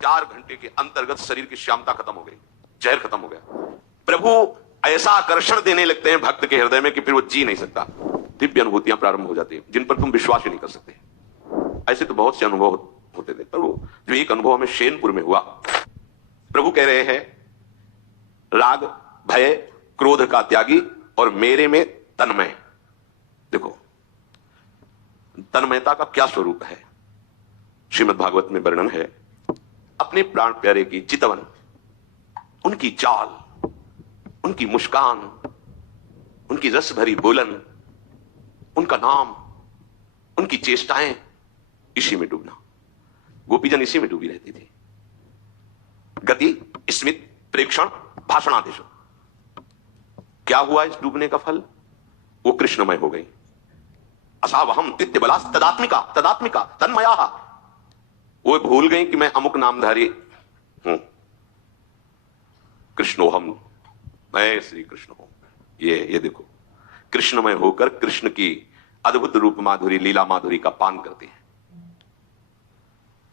4 घंटे के अंतर्गत शरीर की श्यामता खत्म हो गई, जहर खत्म हो गया। प्रभु ऐसा आकर्षण देने लगते हैं भक्त के हृदय में कि फिर वो जी नहीं सकता। दिव्य अनुभूतियां प्रारंभ हो जाती हैं जिन पर तुम विश्वास ही नहीं कर सकते। ऐसे तो बहुत से अनुभव होते थे, पर वो जो एक अनुभव हमें शेनपुर में हुआ, प्रभु कह रहे हैं राग भय क्रोध का त्यागी और मेरे में तन्मय। देखो तन्मयता का क्या स्वरूप है, श्रीमद् भागवत में वर्णन है। अपने प्राण प्यारे की चितवन, उनकी चाल, उनकी मुस्कान, उनकी रस भरी बोलन, उनका नाम, उनकी चेष्टाएं, इसी में डूबना। गोपीजन इसी में डूबी रहती थी। गति स्मित प्रेक्षण भाषणादेश। क्या हुआ इस डूबने का फल? वो कृष्णमय हो गई। असावहम तित्य बलास तदात्मिका तदात्मिका तन्मया। वो भूल गई कि मैं अमुक नामधारी हूं, कृष्णोहम, मैं श्री कृष्ण हूं। ये देखो कृष्णमय होकर कृष्ण की अद्भुत रूप माधुरी लीला माधुरी का पान करते हैं।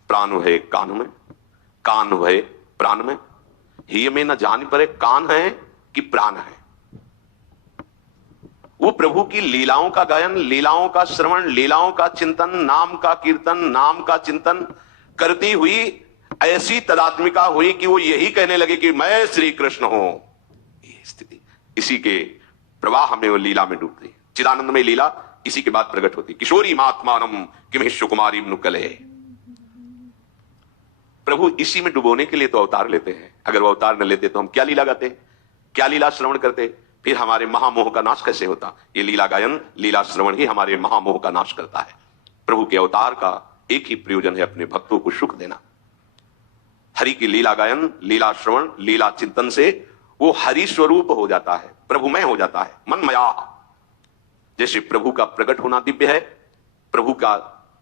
प्राण है कान में, कान है प्राण में, ही में न जान पड़े कान है कि प्राण है। वो प्रभु की लीलाओं का गायन, लीलाओं का श्रवण, लीलाओं का चिंतन, नाम का कीर्तन, नाम का चिंतन करती हुई ऐसी तदात्मिका हुई कि वो यही कहने लगे कि मैं श्री कृष्ण हूं। ये स्थिति, इसी के प्रवाह में वो लीला में डूबती। चिदानंद में लीला इसी के बाद प्रकट होती। किशोरी महात्मानम किमिश्व कुमारी नुकले। प्रभु इसी में डुबोने के लिए तो अवतार लेते हैं। अगर वो अवतार न लेते तो हम क्या लीला गाते, क्या लीला श्रवण करते, फिर हमारे महामोह का नाश कैसे होता? ये लीला गायन, लीला श्रवण ही हमारे महामोह का नाश करता है। प्रभु के अवतार का एक ही प्रयोजन है, अपने भक्तों को सुख देना। हरि की लीला गायन, लीला श्रवण, लीला चिंतन से वो हरि स्वरूप हो जाता है, प्रभुमय हो जाता है, मनमया। जैसे प्रभु का प्रकट होना दिव्य है, प्रभु का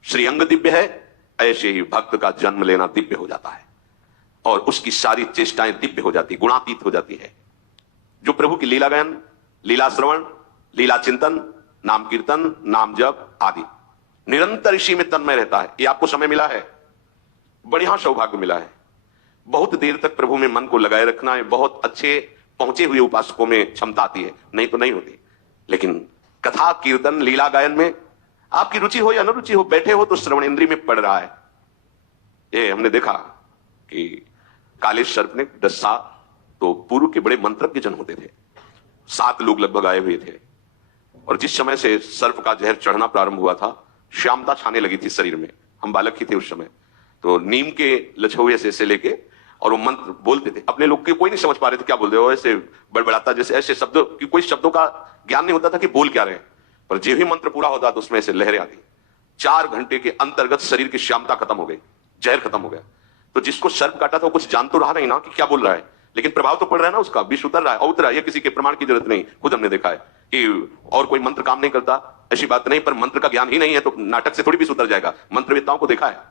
श्रीअंग दिव्य है, ऐसे ही भक्त का जन्म लेना दिव्य हो जाता है और उसकी सारी चेष्टाएं दिव्य हो जाती, गुणातीत हो जाती है। जो प्रभु की लीला गायन, लीला श्रवण, लीला चिंतन, नाम कीर्तन, नाम जप आदि निरंतर इसी में तन्मय रहता है। ये आपको समय मिला है, बढ़िया सौभाग्य मिला है। बहुत देर तक प्रभु में मन को लगाए रखना है। बहुत अच्छे पहुंचे हुए उपासकों में क्षमता आती है, नहीं तो नहीं होती। लेकिन कथा कीर्तन लीला गायन में आपकी रुचि हो या न रुचि हो, बैठे हो तो श्रवण इंद्रिय में पड़ रहा है। ये हमने देखा कि काले सर्प ने दस्सा, तो पूर्व के बड़े मंत्रज्ञ जन होते थे, 7 लोग लगभग आए हुए थे। और जिस समय से सर्प का जहर चढ़ना प्रारंभ हुआ था, श्यामता छाने लगी थी शरीर में। हम बालक ही थे उस समय, तो नीम के लछुए से लेके और वो मंत्र बोलते थे। अपने लोग के कोई नहीं समझ पा रहे थे क्या बोल रहे हो, ऐसे बड़बड़ाता जैसे, ऐसे शब्दों की कोई शब्दों का ज्ञान नहीं होता था कि बोल क्या रहे। पर जो ही मंत्र पूरा होता तो उसमें से लहरें आती। 4 घंटे के अंतर्गत शरीर की श्यामता खत्म हो गई, जहर खत्म हो गया। तो जिसको सर्प काटा था कुछ जान तो रहा नहीं ना कि क्या बोल रहा है, लेकिन प्रभाव तो पड़ रहा है ना, उसका विष उतर रहा है, उतरा। ये किसी के प्रमाण की जरूरत नहीं, खुद हमने देखा है कि और कोई मंत्र काम नहीं करता, ऐसी बात नहीं। पर मंत्र का ज्ञान ही नहीं है तो नाटक से थोड़ी विष उतर जाएगा। मंत्रवेत्ताओं को देखा है,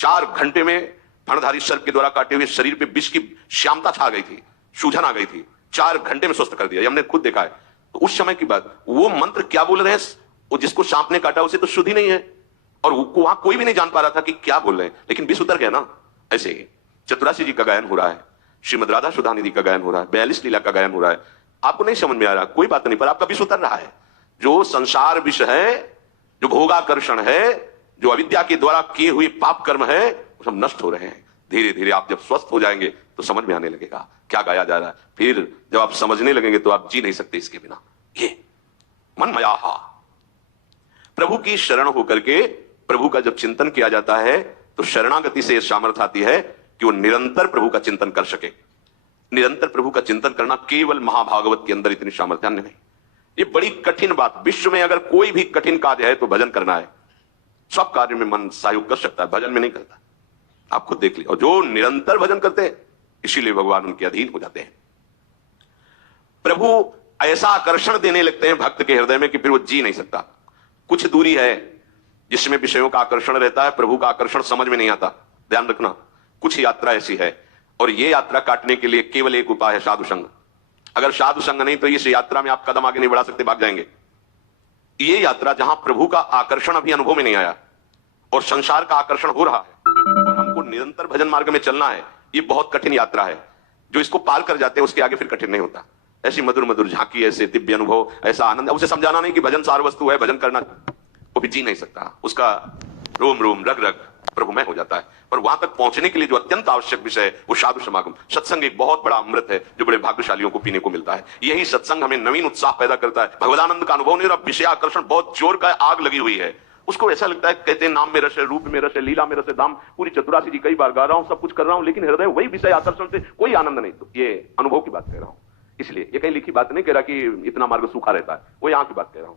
4 घंटे में फणधारी सर्प के द्वारा काटे हुए शरीर पे विष की श्यामता छा गई थी, सूझन आ गई थी। 4 घंटे में स्वस्थ कर दिया, हमने खुद देखा है। तो उस समय की बात, वो मंत्र क्या बोल रहे हैं, वो जिसको सांप ने काटा उसे तो शुद्धि नहीं है, और वहां कोई भी नहीं जान पा रहा था कि क्या बोल रहे हैं, लेकिन विष उतर गया ना। ऐसे ही चतुरासी जी का गायन हो रहा है, श्रीमद राधा सुधा निधि का गायन हो रहा है, 42 लीला का गायन हो रहा है। आपको नहीं समझ में आ रहा, कोई बात नहीं, पर आपका विष उतर रहा है। जो संसार विष है, जो भोगाकर्षण है, जो अविद्या के द्वारा किए हुए पाप कर्म है, वो सब नष्ट हो रहे हैं। धीरे धीरे आप जब स्वस्थ हो जाएंगे तो समझ में आने लगेगा क्या गाया जा रहा है। फिर जब आप समझने लगेंगे तो आप जी नहीं सकते इसके बिना। ये मनमया, प्रभु की शरण होकर के प्रभु का जब चिंतन किया जाता है तो शरणागति से सामर्थ्य आती है कि वो निरंतर प्रभु का चिंतन कर सके। निरंतर प्रभु का चिंतन करना केवल महाभागवत के अंदर इतनी सामर्थ्य नहीं। ये बड़ी कठिन बात, विश्व में अगर कोई भी कठिन कार्य है तो भजन करना है। सब कार्य में मन सहयोग कर सकता है, भजन में नहीं करता। आप खुद देख लीजिए। और जो निरंतर भजन करते हैं इसीलिए भगवान उनके अधीन हो जाते हैं। प्रभु ऐसा आकर्षण देने लगते हैं भक्त के हृदय में कि फिर वो जी नहीं सकता। कुछ दूरी है जिसमें विषयों का आकर्षण रहता है, प्रभु का आकर्षण समझ में नहीं आता। ध्यान रखना, कुछ यात्रा ऐसी है और ये यात्रा काटने के लिए केवल एक उपाय है, साधु संग। अगर साधु संग नहीं तो इस यात्रा में आप कदम आगे नहीं बढ़ा सकते, भाग जाएंगे। ये यात्रा जहां प्रभु का आकर्षण अभी अनुभव में नहीं आया और संसार का आकर्षण हो रहा है और हमको निरंतर भजन मार्ग में चलना है, ये बहुत कठिन यात्रा है। जो इसको पार कर जाते हैं उसके आगे फिर कठिन नहीं होता। ऐसी मधुर मधुर झांकी, ऐसे दिव्य अनुभव, ऐसा आनंद, उसे समझाना नहीं कि भजन सार वस्तु है, भजन करना, वो भी जी नहीं सकता। उसका रोम रोम रग रग प्रभुमय हो जाता है। पर वहां तक पहुंचने के लिए जो अत्यंत आवश्यक विषय है वो साधु समागम, सत्संग एक बहुत बड़ा अमृत है जो बड़े भाग्यशालियों को पीने को मिलता है। यही सत्संग हमें नवीन उत्साह पैदा करता है। भगवदानंद का अनुभव नहीं, और विषय आकर्षण बहुत जोर का आग लगी हुई है। उसको ऐसा लगता है, कहते हैं नाम में रस है, रूप में रस है, लीला में रस है, दाम पूरी चतुरासी जी कई बार गा रहा हूं, सब कुछ कर रहा हूं, लेकिन हृदय वही विषय आकर्षण से कोई आनंद नहीं। तो ये अनुभव की बात कह रहा हूं, इसलिए ये कहीं लिखी बात नहीं कह रहा कि इतना मार्ग सूखा रहता है, वो यहां की बात कह रहा हूं,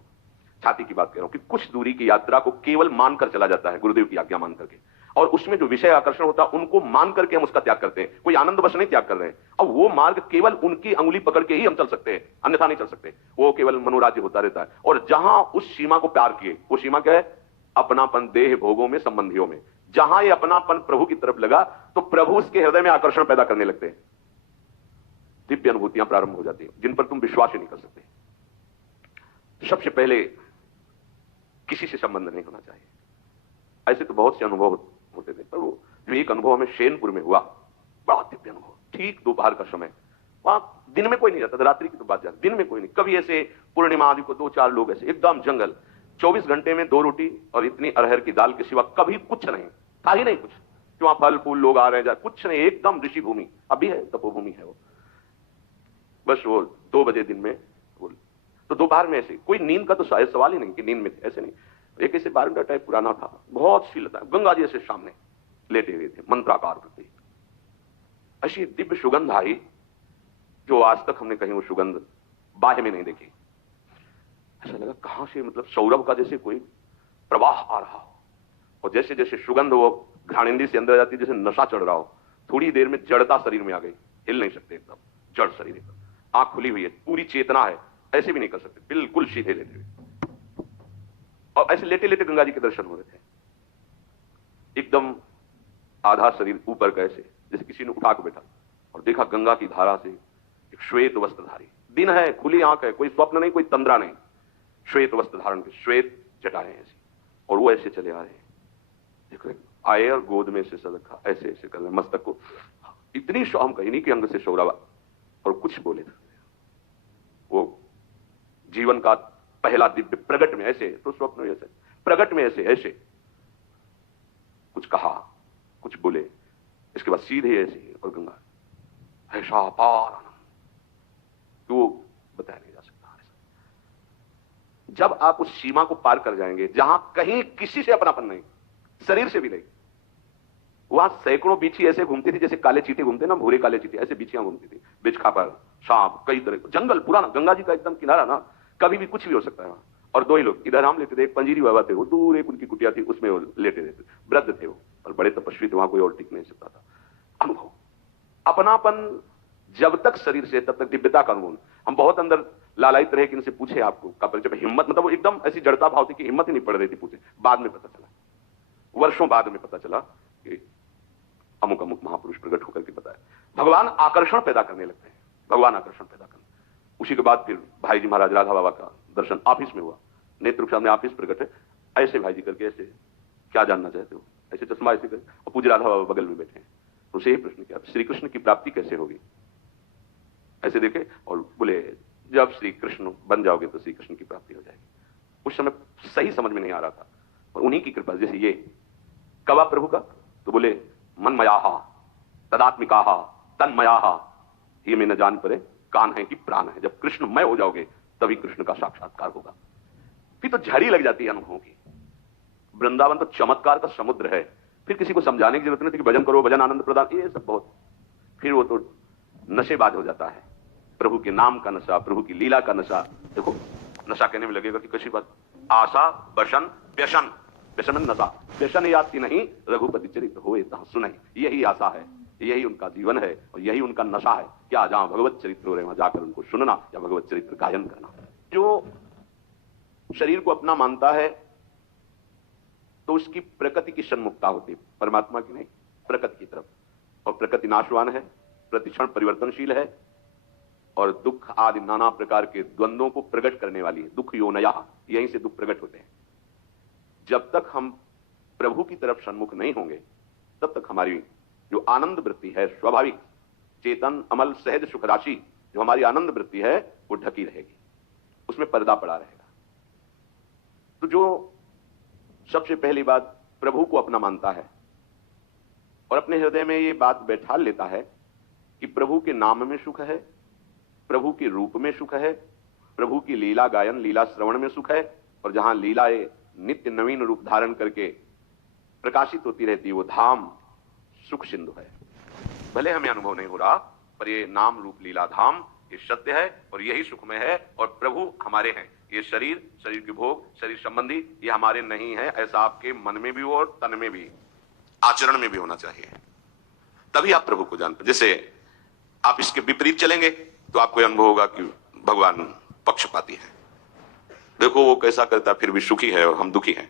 छाती की बात कह रहा हूं कि कुछ दूरी की यात्रा को केवल मानकर चला जाता है, गुरुदेव की आज्ञा मान करके, और उसमें जो विषय आकर्षण होता है उनको मान करके हम उसका त्याग करते हैं। कोई आनंद बस नहीं त्याग कर रहे हैं। अब वो मार्ग केवल उनकी अंगुली पकड़ के ही हम चल सकते हैं, अन्यथा नहीं चल सकते। वो केवल मनोराज्य होता रहता है। और जहां उस सीमा को प्यार किए, वो सीमा क्या है? अपनापन देह भोगों में, संबंधियों में। जहां ये अपनापन प्रभु की तरफ लगा तो प्रभु उसके हृदय में आकर्षण पैदा करने लगते हैं। दिव्य अनुभूतियां प्रारंभ हो जाती हैं जिन पर तुम विश्वास ही नहीं कर सकते। सबसे पहले किसी से संबंध नहीं होना चाहिए। ऐसे तो बहुत से अनुभव होते थे, पर वो जो एक अनुभव हमें शैनपुर में हुआ, बड़ा दिव्य अनुभव। ठीक दोपहर का समय, वहां दिन में कोई नहीं जाता था, रात्रि की तो बात जाती, दिन में कोई नहीं। कभी ऐसे पूर्णिमा आदि को 2-4 लोग, ऐसे एकदम जंगल, 24 घंटे में 2 रोटी और इतनी अरहर की दाल के सिवा कभी कुछ नहीं था, ही नहीं कुछ। वहां फल फूल लोग आ रहे हैं, कुछ नहीं, एकदम ऋषि भूमि। अभी है तपोभूमि है वो। बस वो 2 बजे दिन में तो दोपहर में ऐसे कोई नींद का तो शायद सवाल ही नहीं कि नींद में थे, ऐसे नहीं। एक ऐसे बारंडा टाइप पुराना था, बहुत शीलता, गंगा जी ऐसे सामने लेटे हुए थे, मंत्राकार करते। ऐसी दिव्य सुगंध आई जो आज तक हमने कहीं वो सुगंध बाह्य में नहीं देखी। ऐसा लगा कहां से, मतलब सौरभ का जैसे कोई प्रवाह आ रहा हो, और जैसे जैसे सुगंध वो घ्राणेंद्रिय से अंदर जाती, जैसे नशा चढ़ रहा हो। थोड़ी देर में जड़ता शरीर में आ गई, हिल नहीं सकते, एकदम जड़ शरीर, एकदम आंख खुली हुई है, पूरी चेतना है, ऐसे भी नहीं कर सकते, बिल्कुल सीधे लेटे हुए। और ऐसे लेटे लेटे गंगा जी के दर्शन हो रहे थे। एकदम आधा शरीर ऊपर का, ऐसे जैसे किसी ने उठा के बैठा, और देखा गंगा की धारा से एक श्वेत वस्त्रधारी, दिन है, खुली आंख है, कोई स्वप्न नहीं, कोई तंद्रा नहीं, श्वेत वस्त्र धारण के, श्वेत जटाएं ऐसी, और वो ऐसे चले आ रहे हैं। देखो आए और गोद में से सदखा, ऐसे ऐसे कर रहे, मस्तक को इतनी शाम कही नहीं कि अंग से शौरावा, और कुछ बोले थे। वो जीवन का पहला दिव्य प्रगट में, ऐसे तो स्वप्न में ऐसे, प्रगट में ऐसे ऐसे कुछ कहा, कुछ बोले, इसके बाद सीधे ऐसे, और गंगा ऐसा अपार आनंद तो वो बताया नहीं जा सकता। जब आप उस सीमा को पार कर जाएंगे जहां कहीं किसी से अपनापन नहीं, शरीर से भी नहीं, वहां सैकड़ों बिच्छी ऐसे घूमती थी जैसे काले चीते घूमते ना, भूरे काले चीते, ऐसे बिच्छियां घूमती थी, बिचखापर, सांप, कई तरह, जंगल पुराना, गंगा जी का एकदम किनारा ना, कभी भी कुछ भी हो सकता है वहां। और 2 ही लोग इधर हम लेते थे, एक पंजीरी बाबा थे, वो दूर एक उनकी कुटिया थी, उसमें वो लेटे रहते, वृद्ध थे वो, और बड़े तपस्वी थे, वहां कोई और टिक नहीं सकता था। अनुभव, अपनापन जब तक शरीर से, तब तक दिव्यता का अनुभव। हम बहुत अंदर लालायित रहे कि इनसे पूछे आपको का परिचय, हिम्मत, मतलब वो एकदम ऐसी जड़ता भाव थी कि हिम्मत ही नहीं पड़ रही थी पूछे। बाद में पता चला, वर्षों बाद में पता चला कि अमुक अमुक महापुरुष प्रकट होकर के बताया। भगवान आकर्षण पैदा करने लगते हैं, भगवान आकर्षण पैदा करने। उसी के बाद फिर भाई जी महाराज राधा बाबा का दर्शन ऑफिस में हुआ, नेत्र के सामने ऑफिस प्रकट है, ऐसे भाई जी करके, ऐसे क्या जानना चाहते हो, ऐसे चश्मा ऐसे करके, और पूज्य राधा बाबा बगल में बैठे हैं। उसे यही प्रश्न किया, श्री कृष्ण की प्राप्ति कैसे होगी? ऐसे देखे और बोले, जब श्री कृष्ण बन जाओगे तो श्री कृष्ण की प्राप्ति हो जाएगी। उस समय सही समझ में नहीं आ रहा था, और उन्हीं की कृपा, जैसे ये कवा प्रभु का, तो बोले मनमयाहा तदात्मिकाहा तन्मयाहा ये में न जान पड़े कान है कि प्राण है। जब कृष्णमय हो जाओगे तभी कृष्ण का साक्षात्कार होगा। फिर तो झड़ी लग जाती है अनुभवों की। वृंदावन तो चमत्कार का समुद्र है, फिर किसी को समझाने की जरूरत नहीं थी कि भजन करो, भजन आनंद प्रदान, ये सब बहुत। फिर वो तो नशेबाज हो जाता है, प्रभु के नाम का नशा, प्रभु की लीला का नशा। देखो नशा कहने में लगेगा कि कैसी बात, आशा बसन व्यसन, व्यसन नशा, व्यसन याति नहीं रघुपति चरित्र होए तहाँ सुनाई, यही आशा है, यही उनका जीवन है, और यही उनका नशा है। क्या जहां भगवत चरित्र हो रहे वहां जाकर उनको सुनना या भगवत चरित्र गायन करना। जो शरीर को अपना मानता है तो उसकी प्रकृति की सन्मुखता होती है, परमात्मा की नहीं, प्रकृति की तरफ। और प्रकृति नाशवान है, प्रतिक्षण परिवर्तनशील है, और दुख आदि नाना प्रकार के द्वंद्वों को प्रकट करने वाली है। दुख योनया, यहीं से दुख प्रकट होते हैं। जब तक हम प्रभु की तरफ सन्मुख नहीं होंगे तब तक हमारी जो आनंद वृत्ति है, स्वाभाविक चेतन अमल सहज सुख राशि, जो हमारी आनंद वृत्ति है, वो ढकी रहेगी, उसमें पर्दा पड़ा रहेगा। तो जो सबसे पहली बात प्रभु को अपना मानता है और अपने हृदय में ये बात बैठा लेता है कि प्रभु के नाम में सुख है, प्रभु के रूप में सुख है, प्रभु की लीला गायन लीला श्रवण में सुख है, और जहां लीलाएं नित्य नवीन रूप धारण करके प्रकाशित होती रहती है, वो धाम सुख सिंधु है। भले हमें अनुभव नहीं हो रहा, पर ये नाम रूप लीला धाम ये सत्य है और यही सुखमय है, और प्रभु हमारे हैं। ये शरीर, शरीर के भोग, शरीर संबंधी ये हमारे नहीं है, ऐसा आपके मन में भी हो और तन में भी, आचरण में भी होना चाहिए, तभी आप प्रभु को जानते। जैसे आप इसके विपरीत चलेंगे तो आपको अनुभव होगा कि भगवान पक्षपाती है, देखो वो कैसा करता फिर भी सुखी है और हम दुखी हैं।